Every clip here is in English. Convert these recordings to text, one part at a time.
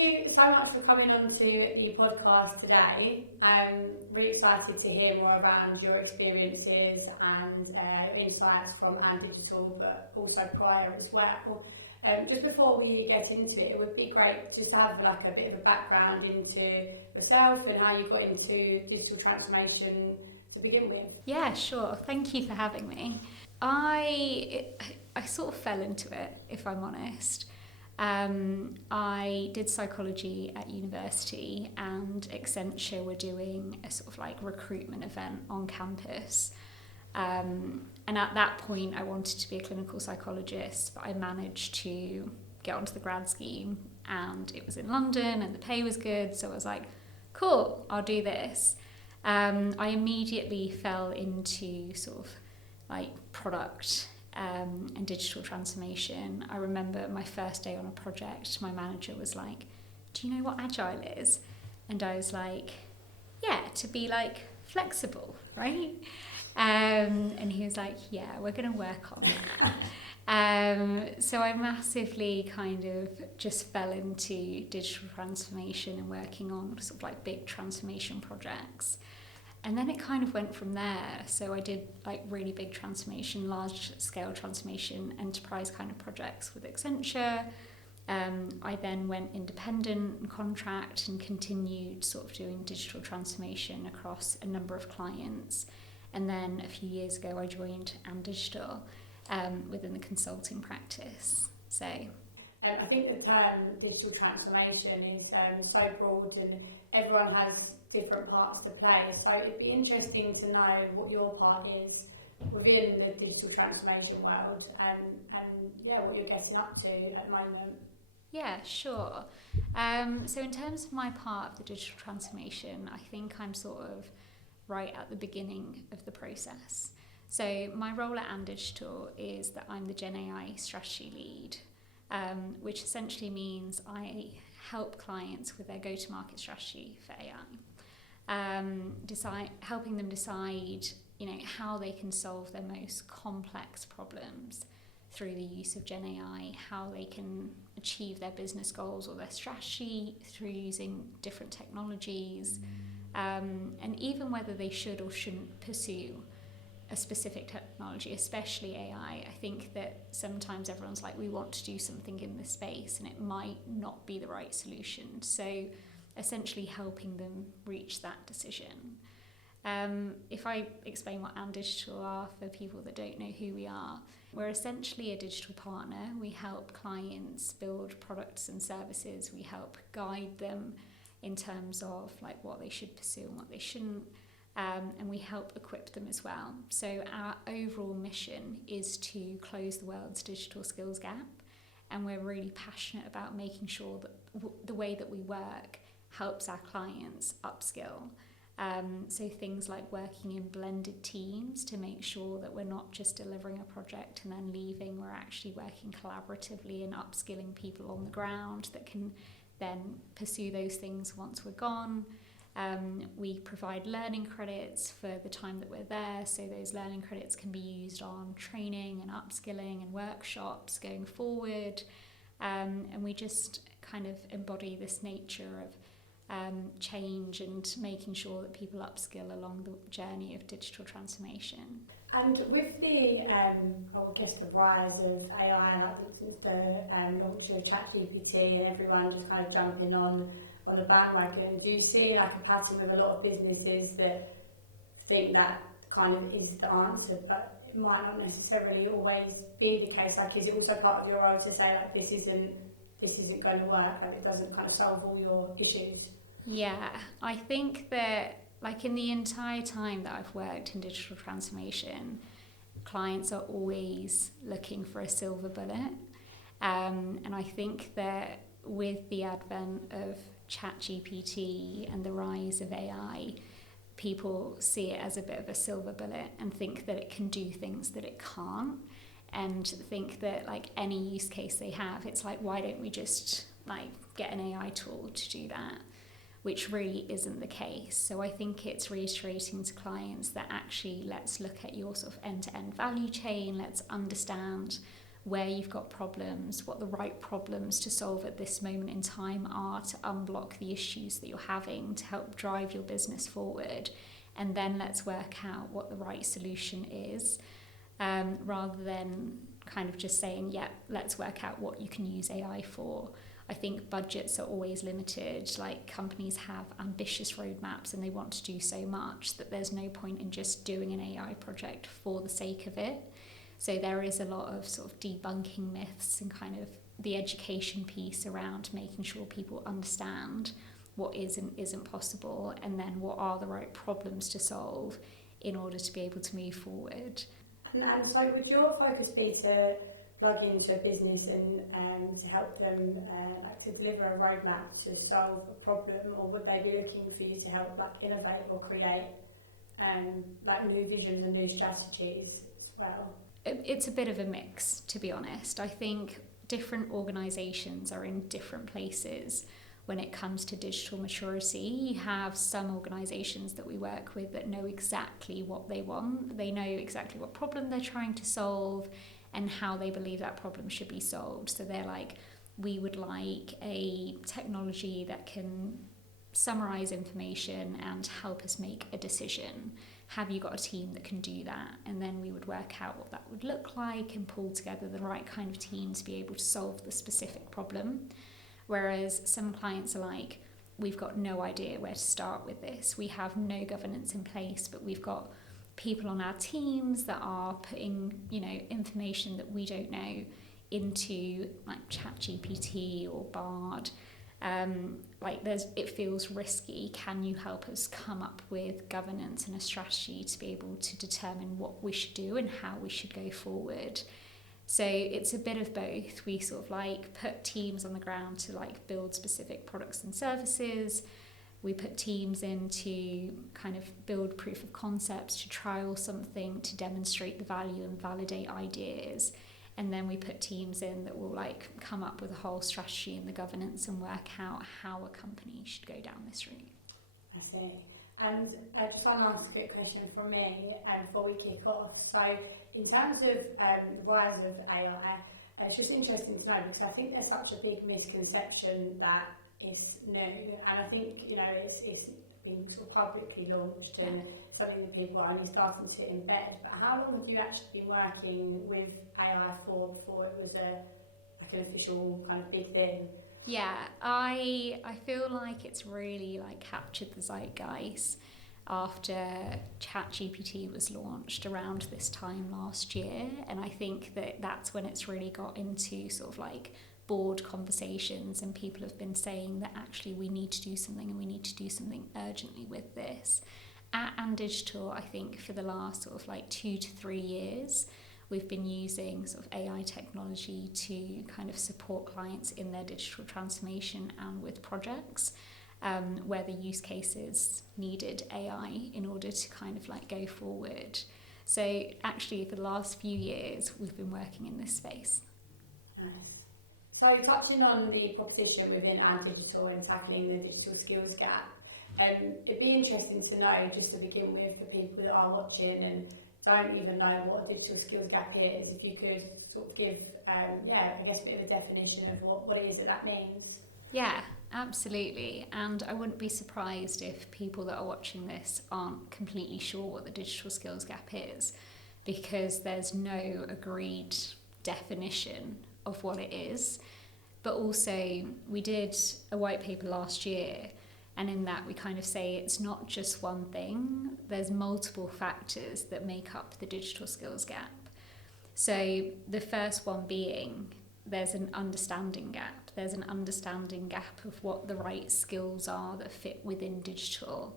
thank you so much for coming on to the podcast today. I'm really excited to hear more around your experiences and insights from And Digital, but also prior as well. Just before we get into it, it would be great just to have like a bit of a background into yourself and how you got into digital transformation to begin with. Yeah, sure. Thank you for having me. I sort of fell into it, if I'm honest. I did psychology at university, and Accenture were doing a sort of like recruitment event on campus. And at that point, I wanted to be a clinical psychologist, but I managed to get onto the grad scheme, and it was in London and the pay was good. So I was like, cool, I'll do this. I immediately fell into sort of like product and digital transformation. I remember my first day on a project, my manager was like, do you know what agile is? And I was like, yeah, to be like flexible, right? And he was like, yeah, we're going to work on that. So I massively kind of just fell into digital transformation and working on sort of like big transformation projects. And then it kind of went from there. So I did like really big transformation, large scale transformation, enterprise kind of projects with Accenture. I then went independent and contract and continued sort of doing digital transformation across a number of clients. And then a few years ago, I joined And Digital within the consulting practice. So I think the term digital transformation is so broad, and everyone has different parts to play. So it'd be interesting to know what your part is within the digital transformation world, and yeah, what you're getting up to at the moment. Yeah, sure. So in terms of my part of the digital transformation, I think I'm sort of right at the beginning of the process. So my role at And Digital is that I'm the GenAI strategy lead, which essentially means I help clients with their go-to-market strategy for AI, helping them decide, how they can solve their most complex problems through the use of GenAI, how they can achieve their business goals or their strategy through using different technologies, and even whether they should or shouldn't pursue a specific technology, especially AI. I think that sometimes everyone's like, we want to do something in this space, and it might not be the right solution. So essentially helping them reach that decision. If I explain what And Digital are for people that don't know who we are, we're essentially a digital partner. We help clients build products and services. We help guide them in terms of like what they should pursue and what they shouldn't. And we help equip them as well. So our overall mission is to close the world's digital skills gap, and we're really passionate about making sure that the way that we work helps our clients upskill. So things like working in blended teams to make sure that we're not just delivering a project and then leaving, we're actually working collaboratively and upskilling people on the ground that can then pursue those things once we're gone. We provide learning credits for the time that we're there, so those learning credits can be used on training and upskilling and workshops going forward. And we just kind of embody this nature of change and making sure that people upskill along the journey of digital transformation. And with the, the rise of AI, like the launch of ChatGPT and everyone just kind of jumping on the bandwagon, do you see like a pattern with a lot of businesses that think that kind of is the answer, but it might not necessarily always be the case? Like, is it also part of your role to say like this isn't going to work, like it doesn't kind of solve all your issues? Yeah, I think that like in the entire time that I've worked in digital transformation, clients are always looking for a silver bullet. And I think that with the advent of ChatGPT and the rise of AI, people see it as a bit of a silver bullet and think that it can do things that it can't, and think that like any use case they have, it's like, why don't we just like get an AI tool to do that? Which really isn't the case. So I think it's reiterating to clients that actually let's look at your sort of end-to-end value chain, let's understand where you've got problems, what the right problems to solve at this moment in time are to unblock the issues that you're having to help drive your business forward. And then let's work out what the right solution is, rather than kind of just saying, yeah, let's work out what you can use AI for. I think budgets are always limited. Like, companies have ambitious roadmaps and they want to do so much that there's no point in just doing an AI project for the sake of it. So there is a lot of sort of debunking myths and kind of the education piece around making sure people understand what is and isn't possible, and then what are the right problems to solve in order to be able to move forward. And so would your focus be to plug into a business and to help them like to deliver a roadmap to solve a problem, or would they be looking for you to help like innovate or create like new visions and new strategies as well? It's a bit of a mix, to be honest. I think different organisations are in different places when it comes to digital maturity. You have some organisations that we work with that know exactly what they want. They know exactly what problem they're trying to solve and how they believe that problem should be solved. So they're like, we would like a technology that can summarise information and help us make a decision. Have you got a team that can do that? And then we would work out what that would look like and pull together the right kind of team to be able to solve the specific problem. Whereas some clients are like, we've got no idea where to start with this. We have no governance in place, but we've got people on our teams that are putting, information that we don't know into like ChatGPT or Bard. It feels risky. Can you help us come up with governance and a strategy to be able to determine what we should do and how we should go forward? So it's a bit of both. We sort of like put teams on the ground to like build specific products and services. We put teams in to kind of build proof of concepts, to trial something, to demonstrate the value and validate ideas. And then we put teams in that will like come up with a whole strategy and the governance and work out how a company should go down this route. I see. And just want to ask a quick question from me before we kick off. So in terms of the rise of AI, it's just interesting to know, because I think there's such a big misconception that it's new, and I think it's been sort of publicly launched and something that people are only starting to embed. But how long have you actually been working with AI for before it was an official kind of big thing? Yeah, I feel like it's really like captured the zeitgeist after ChatGPT was launched around this time last year, and I think that's when it's really got into sort of like board conversations, and people have been saying that actually we need to do something and we need to do something urgently with this. At Undigital, I think for the last sort of like 2 to 3 years, we've been using sort of AI technology to kind of support clients in their digital transformation and with projects where the use cases needed AI in order to kind of like go forward. So actually for the last few years, we've been working in this space. Nice. So touching on the proposition within Undigital and tackling the digital skills gap, it'd be interesting to know, just to begin with, for people that are watching and don't even know what a digital skills gap is, if you could sort of give, I guess a bit of a definition of what it is that means. Yeah, absolutely. And I wouldn't be surprised if people that are watching this aren't completely sure what the digital skills gap is, because there's no agreed definition of what it is. But also, we did a white paper last year, and in that we kind of say it's not just one thing. There's multiple factors that make up the digital skills gap. So the first one being there's an understanding gap. There's an understanding gap of what the right skills are that fit within digital,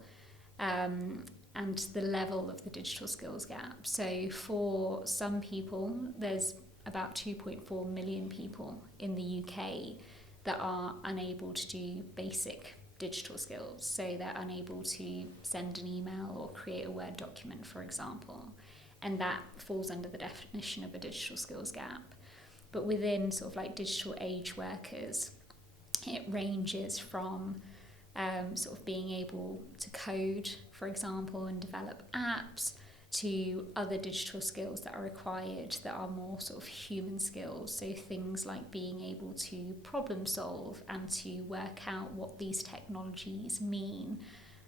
and the level of the digital skills gap. So for some people, there's about 2.4 million people in the UK that are unable to do basic digital skills. So they're unable to send an email or create a Word document, for example. And that falls under the definition of a digital skills gap. But within sort of like digital age workers, it ranges from sort of being able to code, for example, and develop apps, to other digital skills that are required that are more sort of human skills. So things like being able to problem solve and to work out what these technologies mean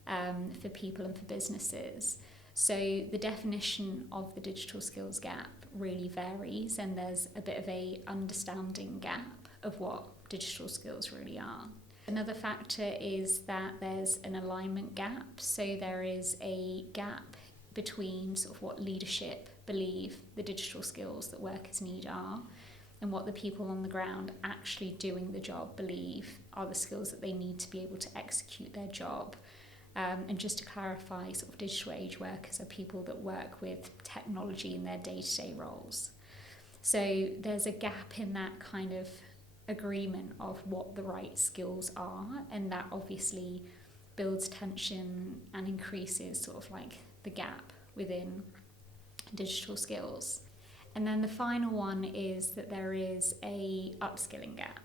for people and for businesses. So the definition of the digital skills gap really varies, and there's a bit of a understanding gap of what digital skills really are. Another factor is that there's an alignment gap. So there is a gap between sort of what leadership believe the digital skills that workers need are and what the people on the ground actually doing the job believe are the skills that they need to be able to execute their job. And just to clarify, sort of digital age workers are people that work with technology in their day-to-day roles. So there's a gap in that kind of agreement of what the right skills are, and that obviously builds tension and increases sort of like the gap within digital skills. And then the final one is that there is a upskilling gap.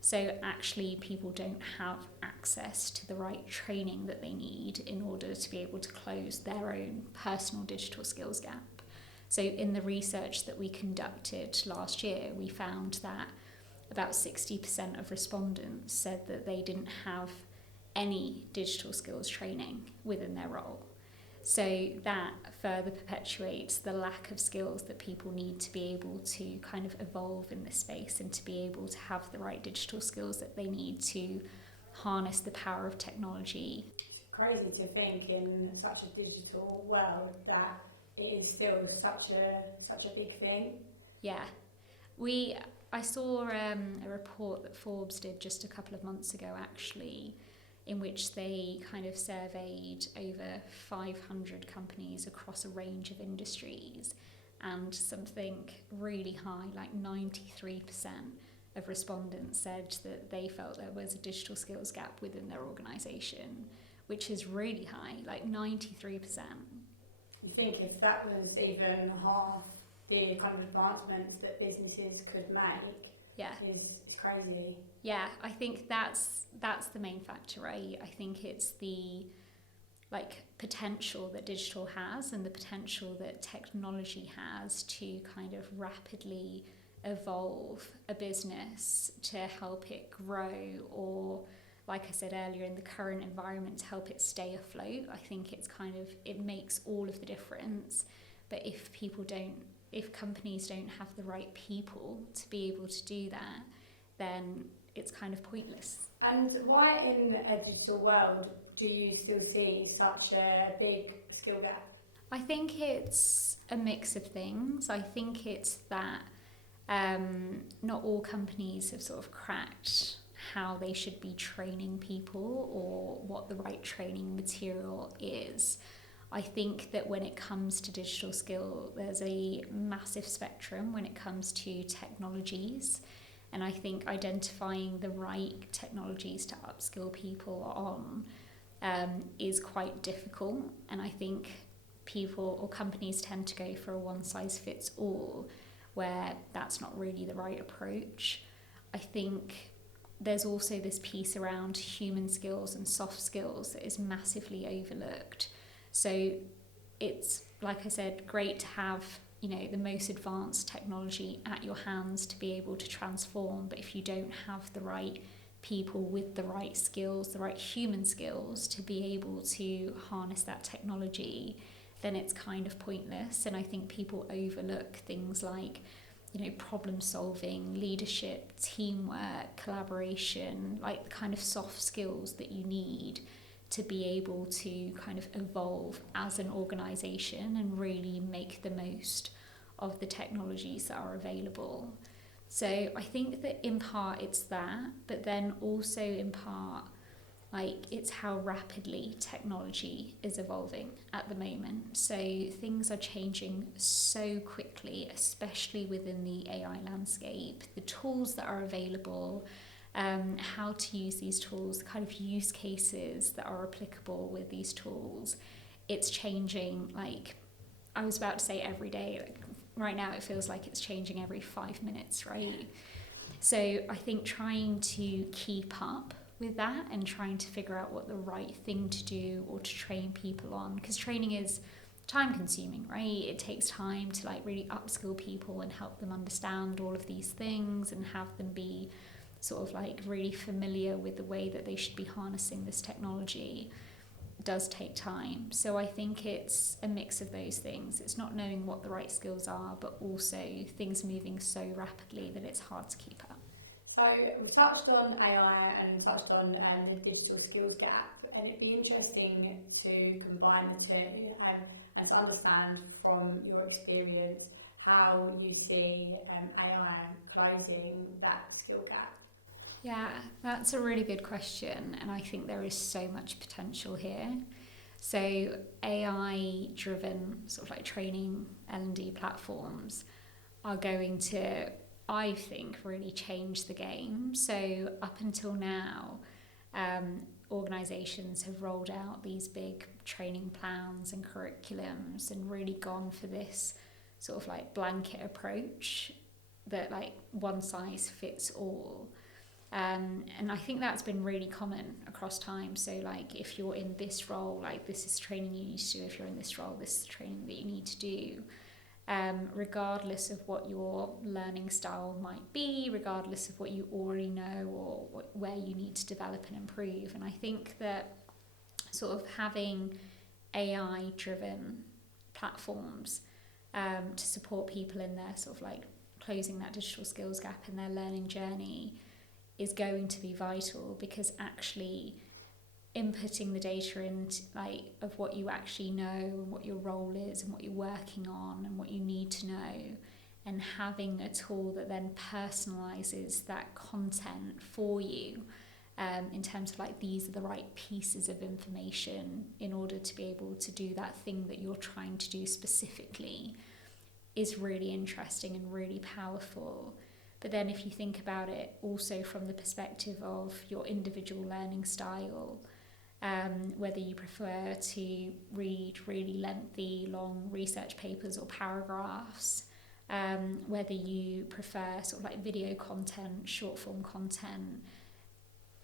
So actually people don't have access to the right training that they need in order to be able to close their own personal digital skills gap. So in the research that we conducted last year, we found that about 60% of respondents said that they didn't have any digital skills training within their role. So that further perpetuates the lack of skills that people need to be able to kind of evolve in this space and to be able to have the right digital skills that they need to harness the power of technology. It's crazy to think in such a digital world that it is still such a big thing. Yeah. I saw a report that Forbes did just a couple of months ago actually, in which they kind of surveyed over 500 companies across a range of industries, and something really high, like 93% of respondents said that they felt there was a digital skills gap within their organisation, which is really high, like 93%. You think if that was even half the kind of advancements that businesses could make, yeah, is crazy. Yeah, I think that's the main factor, right? I think it's the potential that digital has and the potential that technology has to kind of rapidly evolve a business to help it grow, or like I said earlier, in the current environment to help it stay afloat. I think it makes all of the difference. But if companies don't have the right people to be able to do that, then it's kind of pointless. And why in a digital world do you still see such a big skill gap? I think it's a mix of things. I think it's that not all companies have sort of cracked how they should be training people or what the right training material is. I think that when it comes to digital skill, there's a massive spectrum when it comes to technologies. And I think identifying the right technologies to upskill people on is quite difficult. And I think people or companies tend to go for a one-size-fits-all, where that's not really the right approach. I think there's also this piece around human skills and soft skills that is massively overlooked. So it's, like I said, great to have, the most advanced technology at your hands to be able to transform, but if you don't have the right people with the right skills, the right human skills to be able to harness that technology, then it's kind of pointless. And I think people overlook things like, problem solving, leadership, teamwork, collaboration, like the kind of soft skills that you need to be able to kind of evolve as an organisation and really make the most of the technologies that are available. So I think that in part it's that, but then also in part, it's how rapidly technology is evolving at the moment. So things are changing so quickly, especially within the AI landscape. The tools that are available, how to use these tools, the kind of use cases that are applicable with these tools, it's changing, I was about to say every day. Right now it feels like it's changing every 5 minutes, right? So I think trying to keep up with that and trying to figure out what the right thing to do or to train people on, because training is time consuming, right? It takes time to like really upskill people and help them understand all of these things and have them be sort of like really familiar with the way that they should be harnessing this technology. Does take time. So I think it's a mix of those things. It's not knowing what the right skills are, but also things moving so rapidly that it's hard to keep up. So we touched on AI and touched on the digital skills gap, and it'd be interesting to combine the two and to understand from your experience how you see AI closing that skill gap. Yeah, that's a really good question, and I think there is so much potential here. So AI-driven sort of like training L&D platforms are going to, I think, really change the game. So up until now, organisations have rolled out these big training plans and curriculums and really gone for this sort of like blanket approach that like one size fits all. And I think that's been really common across time. So like if you're in this role, like this is training you need to do. If you're in this role, this is training that you need to do. Regardless of what your learning style might be, regardless of what you already know or where you need to develop and improve. And I think that sort of having AI-driven platforms to support people in their sort of like closing that digital skills gap in their learning journey is going to be vital, because actually inputting the data into like of what you actually know and what your role is and what you're working on and what you need to know, and having a tool that then personalizes that content for you in terms of like these are the right pieces of information in order to be able to do that thing that you're trying to do specifically, is really interesting and really powerful. But then if you think about it also from the perspective of your individual learning style, whether you prefer to read really lengthy, long research papers or paragraphs, whether you prefer sort of like video content, short form content,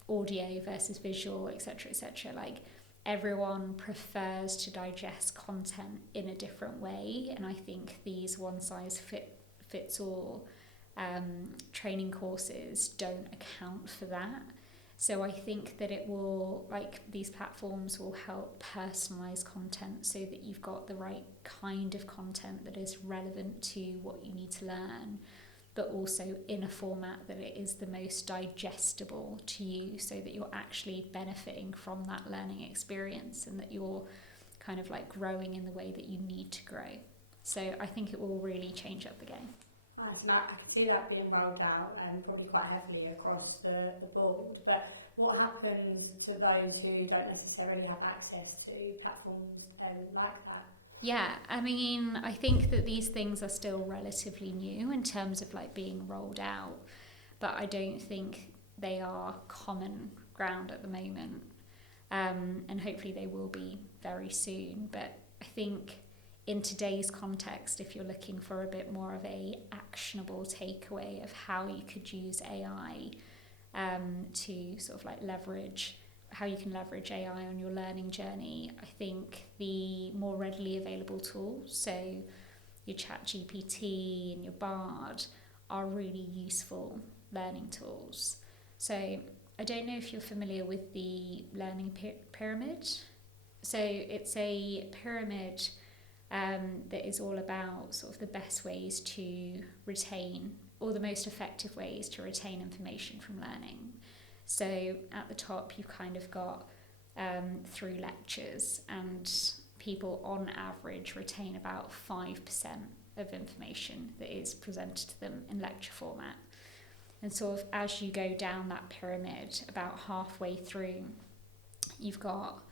audio versus visual, etc., like everyone prefers to digest content in a different way. And I think these one size fits all training courses don't account for that. So I think that it will, like these platforms will help personalize content so that you've got the right kind of content that is relevant to what you need to learn, but also in a format that it is the most digestible to you, so that you're actually benefiting from that learning experience and that you're kind of like growing in the way that you need to grow. So I think it will really change up the game. Nice, and I can see that being rolled out probably quite heavily across the board. But what happens to those who don't necessarily have access to platforms like that? Yeah, I mean, I think that these things are still relatively new in terms of like being rolled out, but I don't think they are common ground at the moment. And hopefully they will be very soon. But I think in today's context, if you're looking for a bit more of a actionable takeaway of how you could use AI to sort of like leverage, how you can leverage AI on your learning journey, I think the more readily available tools, so your ChatGPT and your Bard, are really useful learning tools. So I don't know if you're familiar with the learning pyramid. So it's a pyramid that is all about sort of the best ways to retain, or the most effective ways to retain information from learning. So at the top you've kind of got through lectures, and people on average retain about 5% of information that is presented to them in lecture format. And sort of as you go down that pyramid, about halfway through, you've got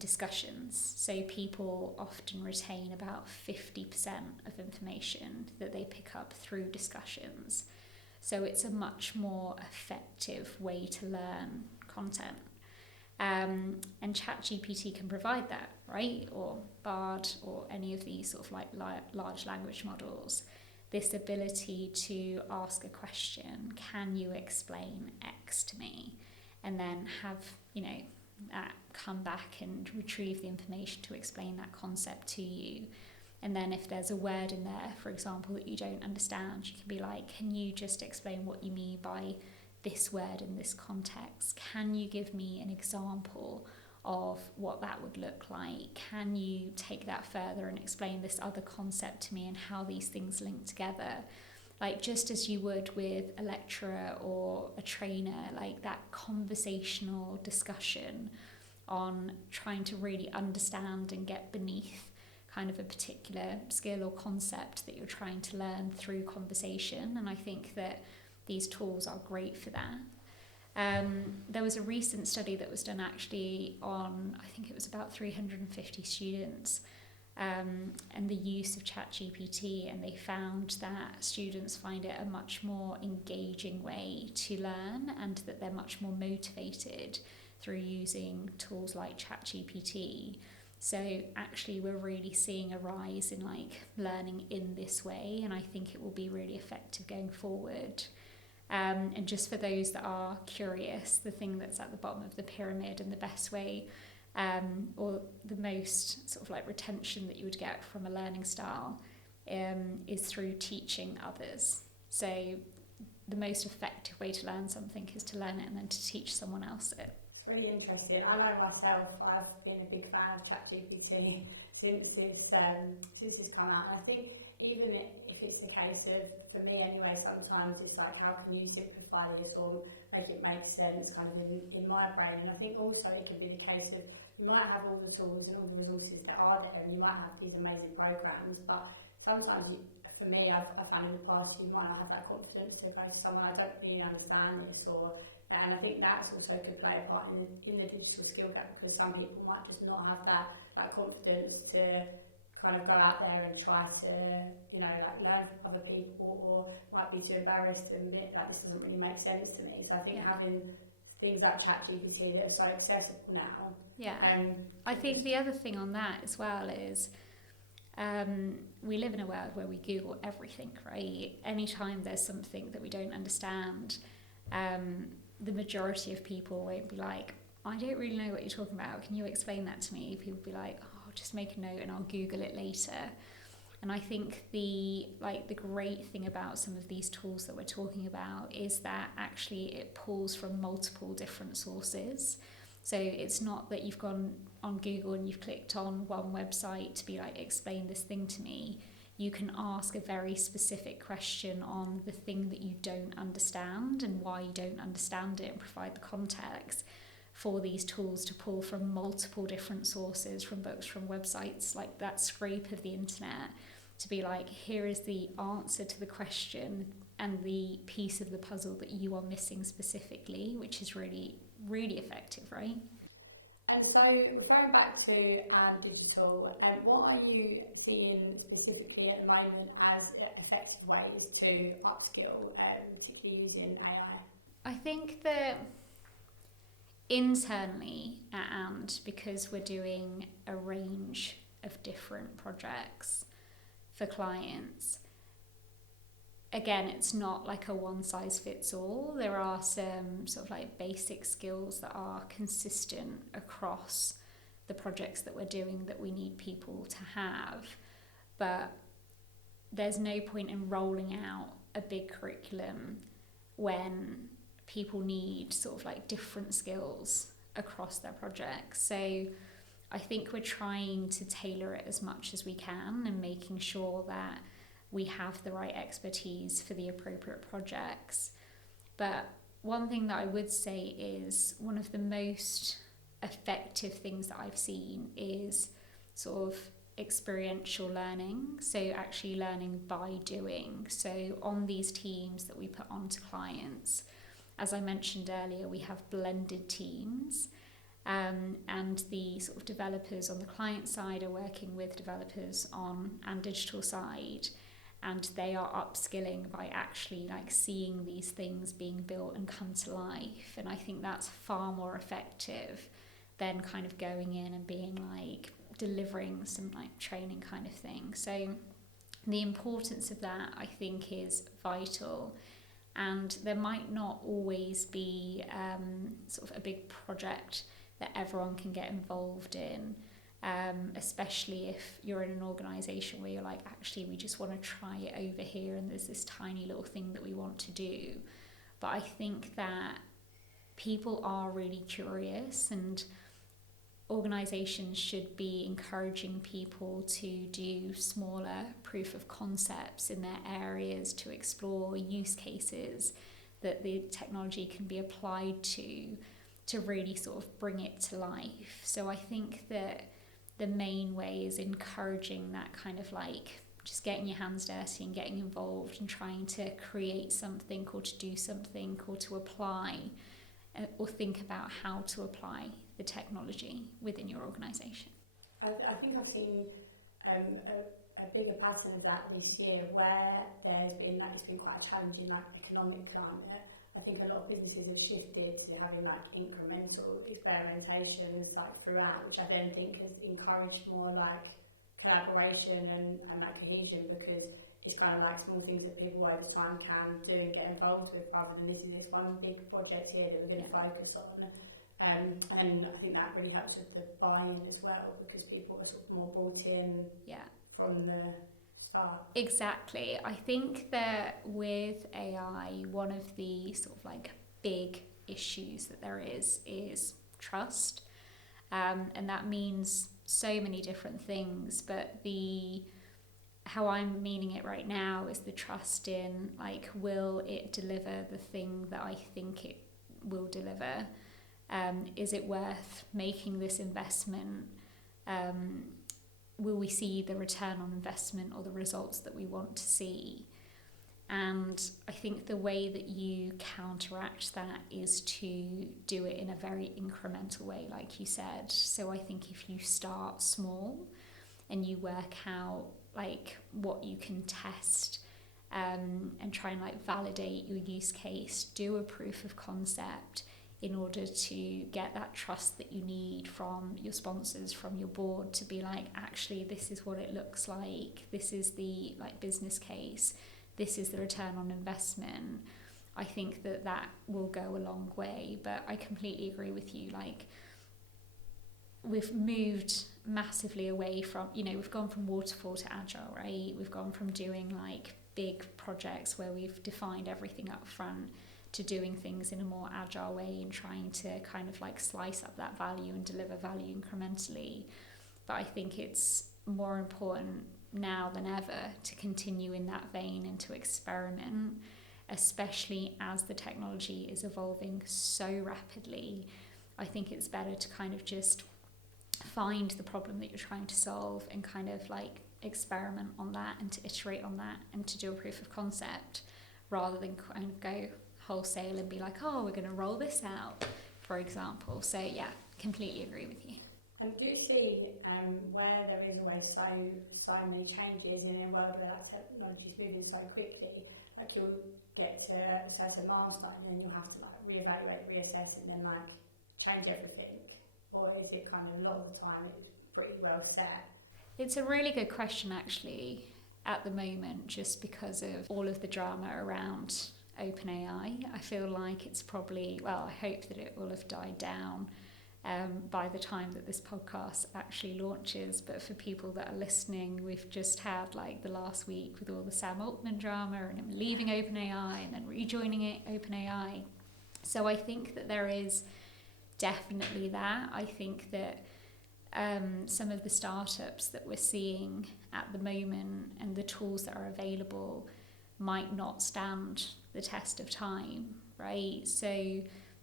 discussions. So people often retain about 50% of information that they pick up through discussions. So it's a much more effective way to learn content. And ChatGPT can provide that, right? Or Bard, or any of these sort of like large language models. This ability to ask a question, can you explain X to me? And then have, come back and retrieve the information to explain that concept to you. And then if there's a word in there, for example, that you don't understand, you can be like, can you just explain what you mean by this word in this context? Can you give me an example of what that would look like? Can you take that further and explain this other concept to me and how these things link together? Like, just as you would with a lecturer or a trainer, like that conversational discussion on trying to really understand and get beneath kind of a particular skill or concept that you're trying to learn through conversation. And I think that these tools are great for that. There was a recent study that was done actually on, I think it was about 350 students, and the use of ChatGPT, and they found that students find it a much more engaging way to learn, and that they're much more motivated through using tools like ChatGPT. So actually we're really seeing a rise in like learning in this way, and I think it will be really effective going forward. And just for those that are curious, the thing that's at the bottom of the pyramid and the best way or the most sort of like retention that you would get from a learning style is through teaching others. So the most effective way to learn something is to learn it and then to teach someone else it. It's really interesting. I know myself, I've been a big fan of ChatGPT since it's come out. And I think even if it's the case of, for me anyway, sometimes it's like, how can you simplify this or make it make sense kind of in my brain? And I think also it can be the case of, you might have all the tools and all the resources that are there, and you might have these amazing programs, but sometimes for me, I found in the past, you might not have that confidence to go to someone, I don't really understand this, and I think that's also could play a part in the digital skill gap, because some people might just not have that confidence to kind of go out there and try to, like learn from other people, or might be too embarrassed to admit like this doesn't really make sense to me. So I think having things like ChatGPT that are so accessible now. Yeah. I think the other thing on that as well is we live in a world where we Google everything, right? Anytime there's something that we don't understand, the majority of people won't be like, I don't really know what you're talking about, can you explain that to me? People will be like, oh, I'll just make a note and I'll Google it later. And I think the great thing about some of these tools that we're talking about is that actually it pulls from multiple different sources. So it's not that you've gone on Google and you've clicked on one website to be like, explain this thing to me. You can ask a very specific question on the thing that you don't understand and why you don't understand it, and provide the context for these tools to pull from multiple different sources, from books, from websites, like that scrape of the internet, to be like, here is the answer to the question and the piece of the puzzle that you are missing specifically, which is really, really effective, right? And so referring back to digital, what are you seeing specifically at the moment as effective ways to upskill, particularly using AI? I think that internally at AND, because we're doing a range of different projects for clients, again, it's not like a one size fits all. There are some sort of like basic skills that are consistent across the projects that we're doing that we need people to have, but there's no point in rolling out a big curriculum when people need sort of like different skills across their projects. So I think we're trying to tailor it as much as we can and making sure that we have the right expertise for the appropriate projects. But one thing that I would say is one of the most effective things that I've seen is sort of experiential learning. So actually learning by doing. So on these teams that we put onto clients, as I mentioned earlier, we have blended teams, and the sort of developers on the client side are working with developers on and digital side, and they are upskilling by actually like seeing these things being built and come to life. And I think that's far more effective than kind of going in and being like delivering some like training kind of thing. So the importance of that, I think, is vital. And there might not always be sort of a big project that everyone can get involved in, especially if you're in an organisation where you're like, actually, we just want to try it over here and there's this tiny little thing that we want to do. But I think that people are really curious, and organisations should be encouraging people to do smaller proof of concepts in their areas to explore use cases that the technology can be applied to really sort of bring it to life. So I think that the main way is encouraging that kind of like just getting your hands dirty and getting involved and trying to create something or to do something or to apply or think about how to apply the technology within your organisation. I think I've seen a bigger pattern of that this year, where there's been it's been quite a challenging economic climate. I think a lot of businesses have shifted to having incremental experimentations throughout, which I then think has encouraged more collaboration and cohesion, because it's kind of small things that people over time can do and get involved with, rather than this is this one big project here that we're going to focus on. And I think that really helps with the buy-in as well, because people are sort of more bought in from the start. Exactly. I think that with AI, one of the sort of big issues that there is trust. And that means so many different things, but how I'm meaning it right now is the trust in will it deliver the thing that I think it will deliver? Is it worth making this investment? Will we see the return on investment or the results that we want to see? And I think the way that you counteract that is to do it in a very incremental way, like you said. So I think if you start small and you work out what you can test, and try and validate your use case, do a proof of concept in order to get that trust that you need from your sponsors, from your board, to be actually, this is what it looks like, this is the business case, this is the return on investment. I think that will go a long way. But I completely agree with you, we've moved massively away from, we've gone from waterfall to agile, right? We've gone from doing big projects where we've defined everything up front to doing things in a more agile way and trying to kind of slice up that value and deliver value incrementally. But I think it's more important now than ever to continue in that vein and to experiment, especially as the technology is evolving so rapidly. I think it's better to kind of just find the problem that you're trying to solve and kind of experiment on that and to iterate on that and to do a proof of concept, rather than kind of go wholesale and be we're going to roll this out, for example. So yeah, completely agree with you. And do you see where there is always so many changes in a world where technology is moving so quickly, you'll get to a certain milestone and then you'll have to reevaluate, reassess, and then change everything? Or is it kind of a lot of the time it's pretty well set? It's a really good question actually at the moment, just because of all of the drama around OpenAI. I feel like it's probably, I hope that it will have died down by the time that this podcast actually launches. But for people that are listening, we've just had the last week with all the Sam Altman drama and him leaving OpenAI and then rejoining OpenAI. So I think that there is definitely that. I think that some of the startups that we're seeing at the moment and the tools that are available might not stand the test of time, right? So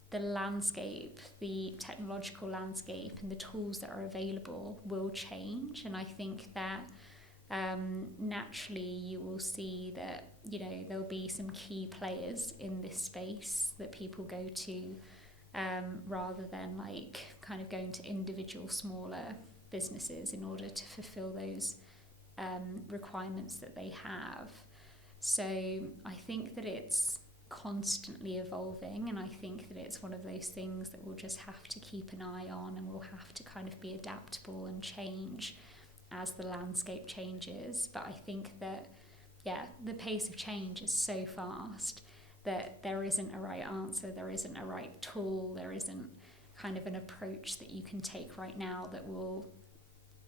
the landscape, the technological landscape and the tools that are available will change. And I think that naturally you will see that, there'll be some key players in this space that people go to, rather than kind of going to individual smaller businesses in order to fulfill those requirements that they have. So I think that it's constantly evolving, and I think that it's one of those things that we'll just have to keep an eye on, and we'll have to kind of be adaptable and change as the landscape changes. But I think that, the pace of change is so fast that there isn't a right answer, there isn't a right tool, there isn't kind of an approach that you can take right now that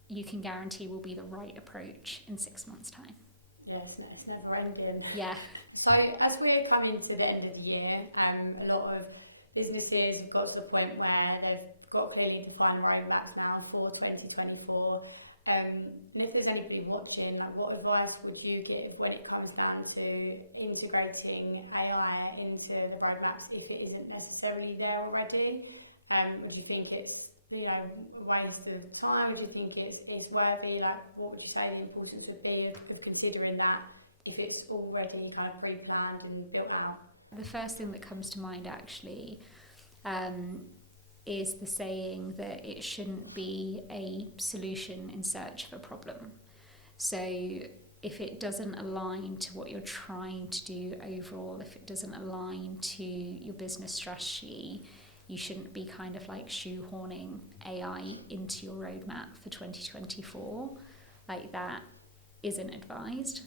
you can guarantee will be the right approach in 6 months' time. Yeah, it's never ending. Yeah. So as we're coming to the end of the year, a lot of businesses have got to the point where they've got clearly defined roadmaps now for 2024. And if there's anybody watching, like, what advice would you give when it comes down to integrating AI into the roadmaps if it isn't necessarily there already? Would you think it's, you know, a waste of time? Would you think it's worthy? Like, what would you say the importance would be of considering that if it's already kind of pre-planned and built out? The first thing that comes to mind actually is the saying that it shouldn't be a solution in search of a problem. So if it doesn't align to what you're trying to do overall, if it doesn't align to your business strategy, you shouldn't be kind of like shoehorning AI into your roadmap for 2024. Like, that isn't advised.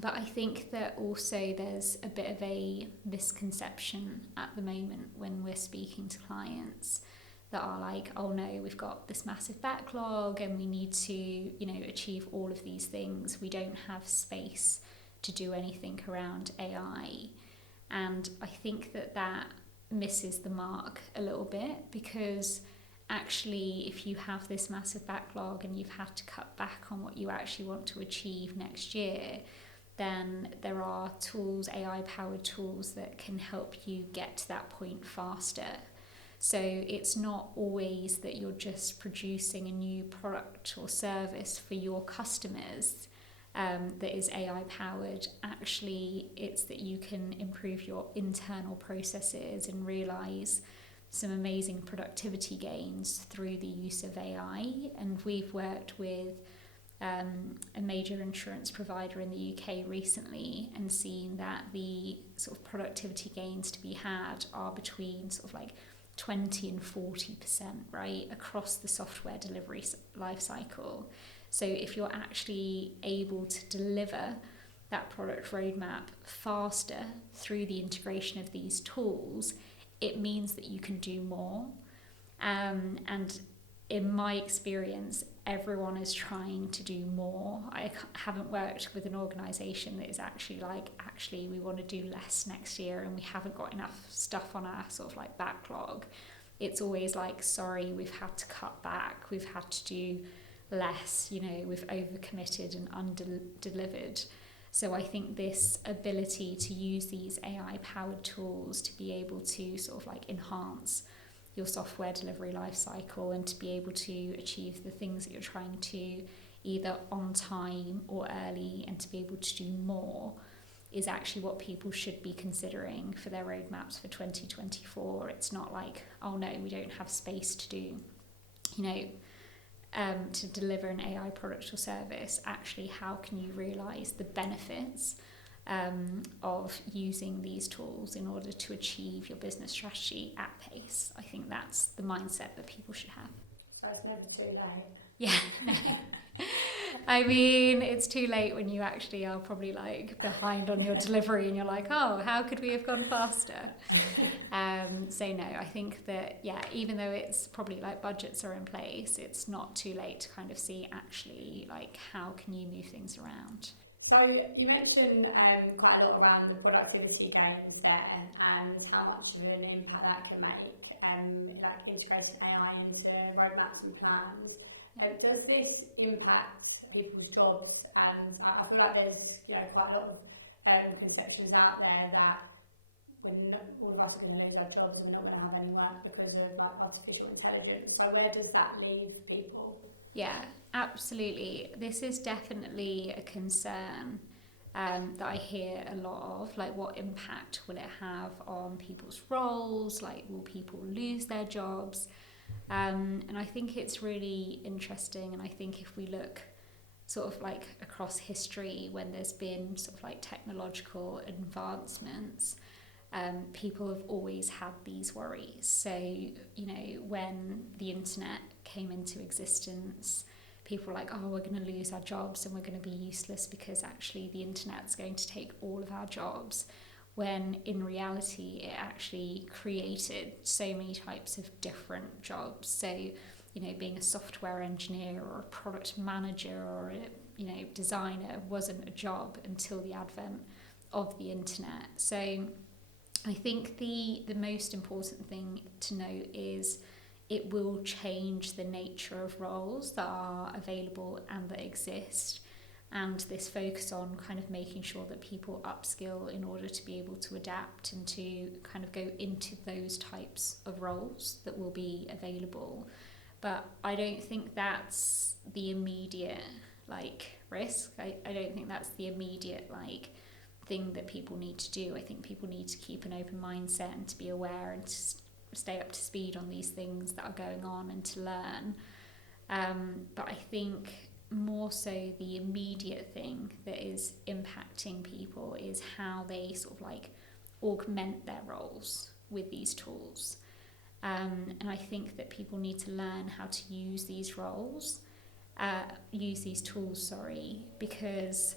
But I think that also there's a bit of a misconception at the moment when we're speaking to clients that are like, oh no, we've got this massive backlog and we need to, you know, achieve all of these things. We don't have space to do anything around AI. And I think that misses the mark a little bit, because actually if you have this massive backlog and you've had to cut back on what you actually want to achieve next year, then there are tools, AI-powered tools, that can help you get to that point faster. So it's not always that you're just producing a new product or service for your customers that is AI-powered. Actually, it's that you can improve your internal processes and realise some amazing productivity gains through the use of AI. And we've worked with a major insurance provider in the UK recently and seen that the sort of productivity gains to be had are between sort of like 20 and 40%, right, across the software delivery life cycle. So if you're actually able to deliver that product roadmap faster through the integration of these tools, it means that you can do more. And in my experience, everyone is trying to do more. I haven't worked with an organisation that is actually like, actually, we want to do less next year and we haven't got enough stuff on our sort of like backlog. It's always like, sorry, we've had to cut back, we've had to do less, you know, we've overcommitted and under-delivered. So I think this ability to use these AI-powered tools to be able to sort of like enhance your software delivery life cycle and to be able to achieve the things that you're trying to, either on time or early, and to be able to do more, is actually what people should be considering for their roadmaps for 2024. It's not like, oh no, we don't have space to do, you know, to deliver an AI product or service. Actually, how can you realise the benefits of using these tools in order to achieve your business strategy at pace? I think that's the mindset that people should have. So it's never too late. Yeah, no. I mean, it's too late when you actually are probably like behind on your delivery and you're like, oh, how could we have gone faster? So no, I think that, yeah, even though it's probably like budgets are in place, it's not too late to kind of see actually like how can you move things around. So you mentioned quite a lot around the productivity gains there and how much of an impact that can make, like integrating AI into roadmaps and plans. Does this impact people's jobs? And I feel like there's, you know, quite a lot of conceptions out there that all of us are going to lose our jobs and we're not going to have any work because of like artificial intelligence. So where does that leave people? Yeah, absolutely. This is definitely a concern that I hear a lot of. Like, what impact will it have on people's roles? Like, will people lose their jobs? And I think it's really interesting. And I think if we look sort of like across history, when there's been sort of like technological advancements, people have always had these worries. So, you know, when the internet came into existence, people were like, oh, we're going to lose our jobs and we're going to be useless because actually the internet's going to take all of our jobs. when in reality it actually created so many types of different jobs. So, being a software engineer or a product manager or a designer wasn't a job until the advent of the internet. So I think the most important thing to note is it will change the nature of roles that are available and that exist, and this focus on kind of making sure that people upskill in order to be able to adapt and to kind of go into those types of roles that will be available. But I don't think that's the immediate risk. I don't think that's the immediate thing that people need to do. I think people need to keep an open mindset and to be aware and to stay up to speed on these things that are going on and to learn. But I think more so the immediate thing that is impacting people is how they sort of augment their roles with these tools. And I think that people need to learn how to use these tools, because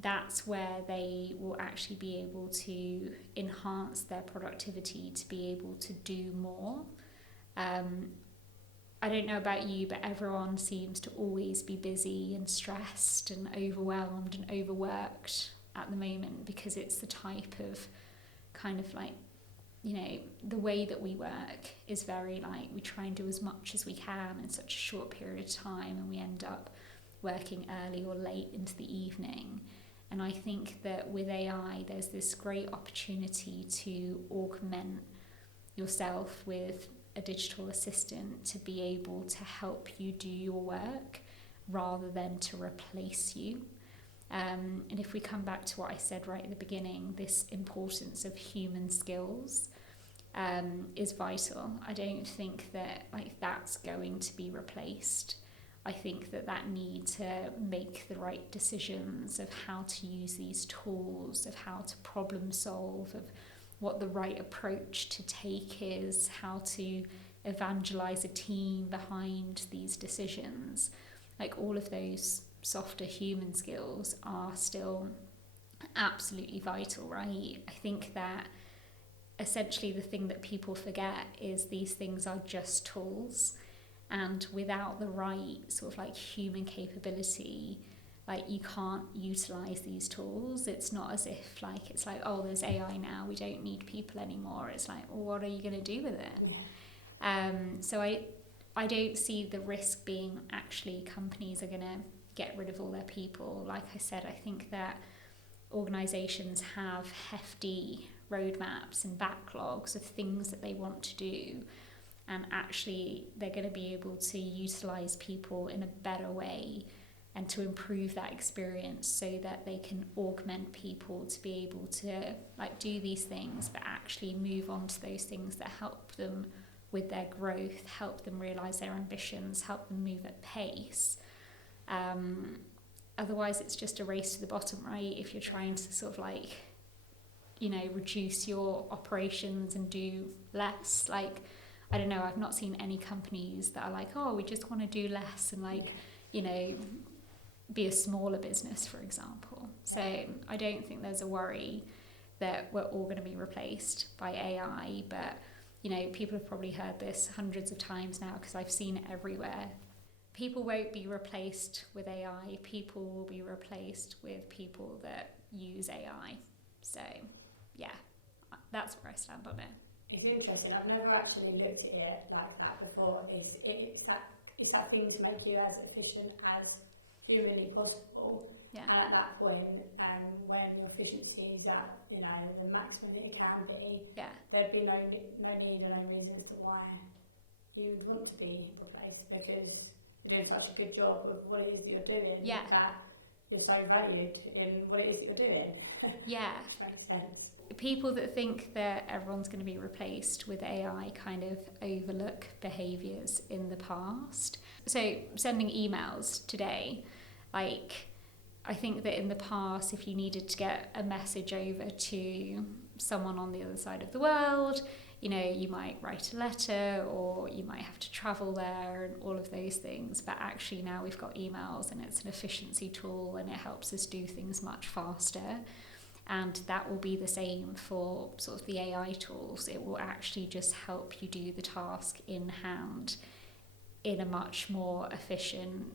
that's where they will actually be able to enhance their productivity to be able to do more. I don't know about you, but everyone seems to always be busy and stressed and overwhelmed and overworked at the moment, because it's the type of the way that we work is very we try and do as much as we can in such a short period of time, and we end up working early or late into the evening. And I think that with AI, there's this great opportunity to augment yourself with a digital assistant to be able to help you do your work rather than to replace you. And if we come back to what I said right at the beginning, this importance of human skills is vital. I don't think that that's going to be replaced. I think that need to make the right decisions of how to use these tools, of how to problem solve, of what the right approach to take is, how to evangelize a team behind these decisions. All of those softer human skills are still absolutely vital, right? I think that essentially the thing that people forget is these things are just tools, and without the right sort of human capability, you can't utilize these tools. It's not as if it's oh, there's AI now, we don't need people anymore. It's well, what are you going to do with it? Yeah. So I don't see the risk being actually companies are going to get rid of all their people. Like I said, I think that organizations have hefty roadmaps and backlogs of things that they want to do, and actually they're going to be able to utilize people in a better way and to improve that experience so that they can augment people to be able to do these things, but actually move on to those things that help them with their growth, help them realize their ambitions, help them move at pace. Otherwise it's just a race to the bottom, right? If you're trying to sort of reduce your operations and do less, I don't know, I've not seen any companies that are oh, we just want to do less and be a smaller business, for example. So I don't think there's a worry that we're all going to be replaced by AI, but people have probably heard this hundreds of times now because I've seen it everywhere. People won't be replaced with AI, people will be replaced with people that use AI. So yeah, that's where I stand on it. It's interesting. I've never actually looked at it like that before. It's that thing to make you as efficient as humanly possible. Yeah. And at that point, when your efficiency is at the maximum that it can be, yeah, there'd be no need or no reason as to why you would want to be replaced, because you're doing such a good job of what it is that you're doing. Yeah. That you're so valued in what it is that you're doing. Yeah. Which makes sense. People that think that everyone's going to be replaced with AI kind of overlook behaviours in the past. So sending emails today, I think that in the past, if you needed to get a message over to someone on the other side of the world, you might write a letter or you might have to travel there and all of those things. But actually now we've got emails and it's an efficiency tool and it helps us do things much faster. And that will be the same for sort of the AI tools. It will actually just help you do the task in hand in a much more efficient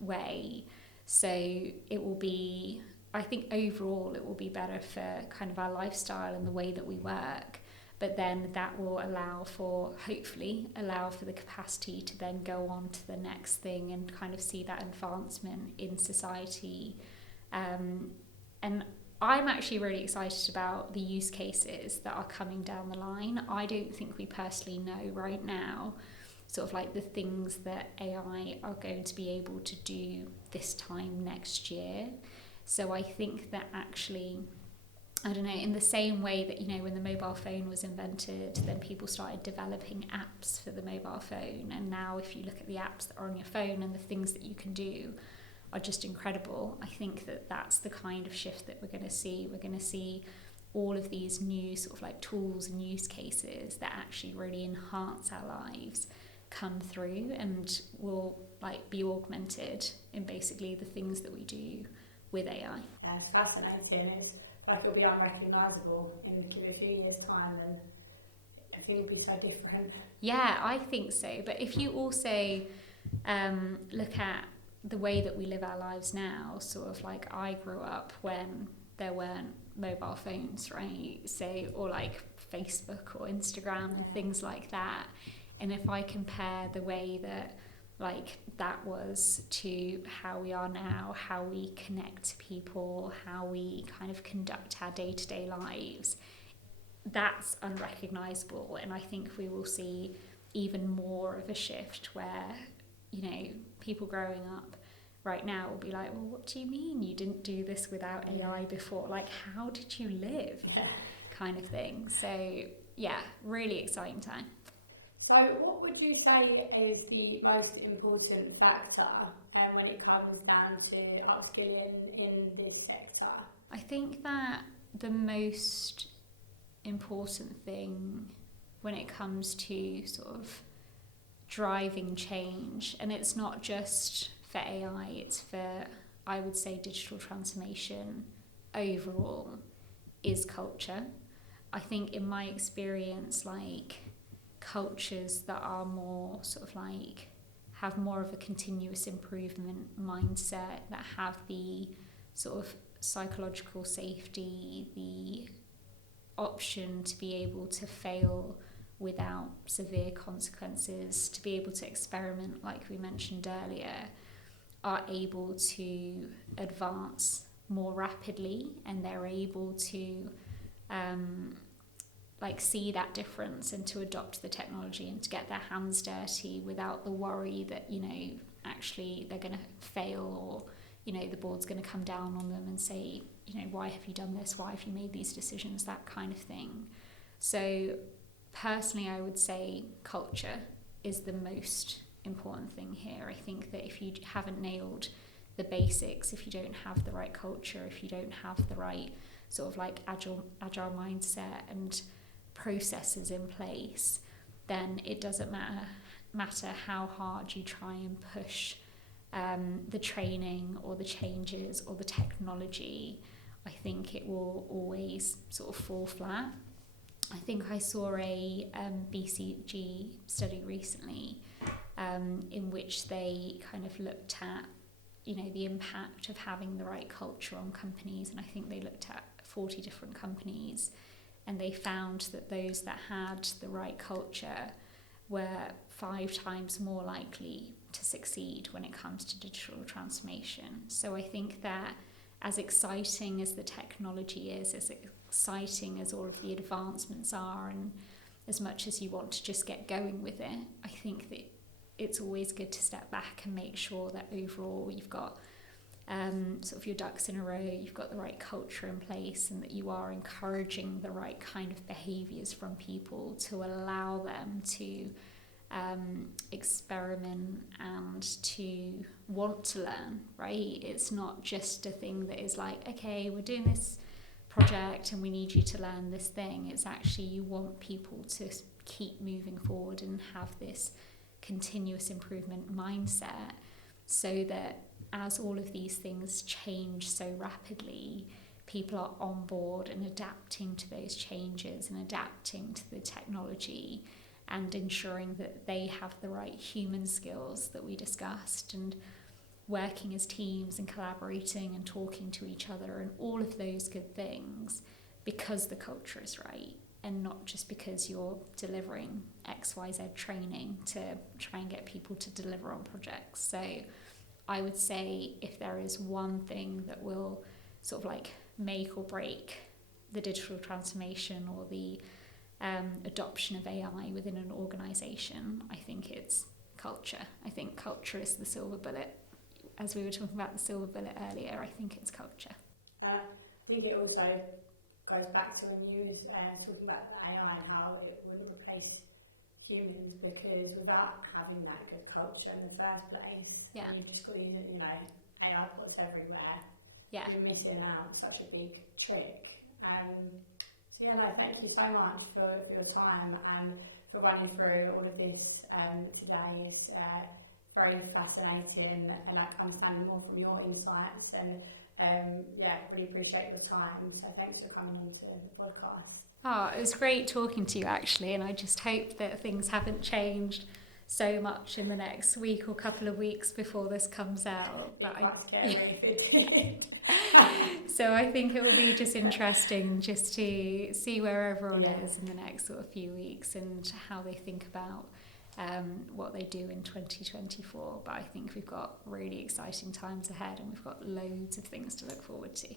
way. So it will be, I think overall it will be better for kind of our lifestyle and the way that we work. But then that will hopefully allow for the capacity to then go on to the next thing and kind of see that advancement in society. And I'm actually really excited about the use cases that are coming down the line. I don't think we personally know right now sort of like the things that AI are going to be able to do this time next year. So I think that actually, I don't know, in the same way that, you know, when the mobile phone was invented, then people started developing apps for the mobile phone. And now if you look at the apps that are on your phone and the things that you can do are just incredible. I think that that's the kind of shift that we're going to see. We're going to see all of these new sort of like tools and use cases that actually really enhance our lives come through and will like be augmented in basically the things that we do with AI. Yeah, it's fascinating. It's like it'll be unrecognisable in give it a few years' time, and I think it'll be so different. Yeah, I think so. But if you also look at the way that we live our lives now, sort of like I grew up when there weren't mobile phones, right? So, or like Facebook or Instagram and things like that. And if I compare the way that like that was to how we are now, how we connect to people, how we kind of conduct our day-to-day lives, that's unrecognisable. And I think we will see even more of a shift where, you know, people growing up right now will be like, well, what do you mean you didn't do this without AI before? Like, how did you live? Kind of thing. So yeah, really exciting time. So what would you say is the most important factor when it comes down to upskilling in this sector? I think that the most important thing when it comes to sort of driving change, and it's not just for AI, it's for, I would say, digital transformation overall, is culture. I think in my experience, like cultures that are more sort of like have more of a continuous improvement mindset, that have the sort of psychological safety, the option to be able to fail without severe consequences, to be able to experiment like we mentioned earlier, are able to advance more rapidly, and they're able to like see that difference and to adopt the technology and to get their hands dirty without the worry that, you know, actually they're going to fail, or, you know, the board's going to come down on them and say, you know, why have you done this? Why have you made these decisions? That kind of thing. So personally, I would say culture is the most important thing here. I think that if you haven't nailed the basics, if you don't have the right culture, if you don't have the right sort of like agile mindset and processes in place, then it doesn't matter how hard you try and push the training or the changes or the technology. I think it will always sort of fall flat. I think I saw a BCG study recently in which they kind of looked at, you know, the impact of having the right culture on companies, and I think they looked at 40 different companies, and they found that those that had the right culture were 5 times more likely to succeed when it comes to digital transformation. So I think that as exciting as the technology is, as exciting as all of the advancements are, and as much as you want to just get going with it, I think that it's always good to step back and make sure that overall you've got sort of your ducks in a row, you've got the right culture in place, and that you are encouraging the right kind of behaviours from people to allow them to experiment and to want to learn, right? It's not just a thing that is like, okay, we're doing this project and we need you to learn this thing. It's actually, you want people to keep moving forward and have this continuous improvement mindset, so that as all of these things change so rapidly, people are on board and adapting to those changes and adapting to the technology and ensuring that they have the right human skills that we discussed, and working as teams and collaborating and talking to each other and all of those good things, because the culture is right and not just because you're delivering XYZ training to try and get people to deliver on projects. So I would say if there is one thing that will sort of like make or break the digital transformation or the adoption of AI within an organisation, I think it's culture. I think culture is the silver bullet. As we were talking about the silver bullet earlier, I think it's culture. I think it also goes back to when you was talking about the AI and how it wouldn't replace humans, because without having that good culture in the first place, and you've just got these, AI bots everywhere, you're missing out such a big trick. So thank you so much for your time and for running through all of this today. It's very fascinating, and I can understand more from your insights, and really appreciate your time. So thanks for coming on to the podcast. Oh, it was great talking to you actually, and I just hope that things haven't changed so much in the next week or couple of weeks before this comes out. But so I think it will be just interesting just to see where everyone is in the next sort of few weeks and how they think about what they do in 2024. But I think we've got really exciting times ahead, and we've got loads of things to look forward to.